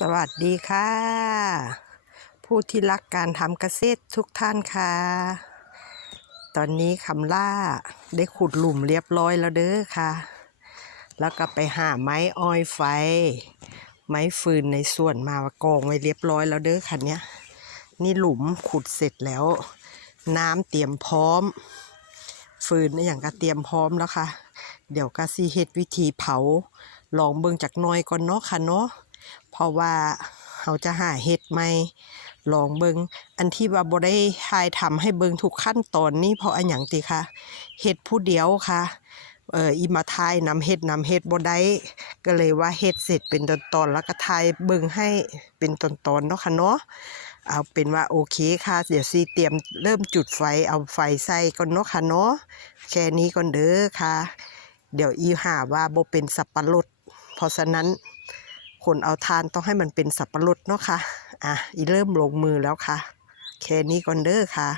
สวัสดีค่ะ ผู้ที่รักการทำเกษตรทุกท่านค่ะ ตอนนี้คำล่าได้ขุดหลุมเรียบร้อยแล้วเด้อค่ะ แล้วก็ไปหาไม้อ้อยไฟ ไม้ฟืนในส่วนมากองไว้เรียบร้อยแล้วเด้อค่ะเนี้ยนี่หลุมขุดเสร็จแล้ว น้ำเตรียมพร้อม ฟืนนี่อย่างก็เตรียมพร้อมแล้วค่ะ เดี๋ยวก็สิเฮ็ดวิธีเผา ลองเบิ่งจากน้อยก่อนเนาะค่ะเนาะ เพราะว่าเขาจะหาเห็ดไหมลองเบิงอันที่ว่าบ่ได้ทายทำให้เบิงทุกขั้นตอนนี่เพราะอันหยังติคะเห็ดผู้เดียวค่ะเอ่ออีมาทายนำเห็ดนำเห็ดบ่ได้ก็เลยว่าเห็ดเสร็จเป็นตอนๆแล้วก็ทายเบิงให้เป็นตอนๆเนาะค่ะเนาะเอาเป็นว่าโอเคค่ะ เดี๋ยวซีเตรียมเริ่มจุดไฟเอาไฟใส่ก่อนเนาะค่ะเนาะแค่นี้ก่อนเด้อค่ะ เดี๋ยวอีหาว่าบ่เป็นสับปะรดเพราะฉะนั้น คนเอาทานต้องให้มันเป็นสับปะรดเนาะค่ะอะอีเริ่มลงมือแล้วค่ะ แค่นี้ก่อนเด้อค่ะ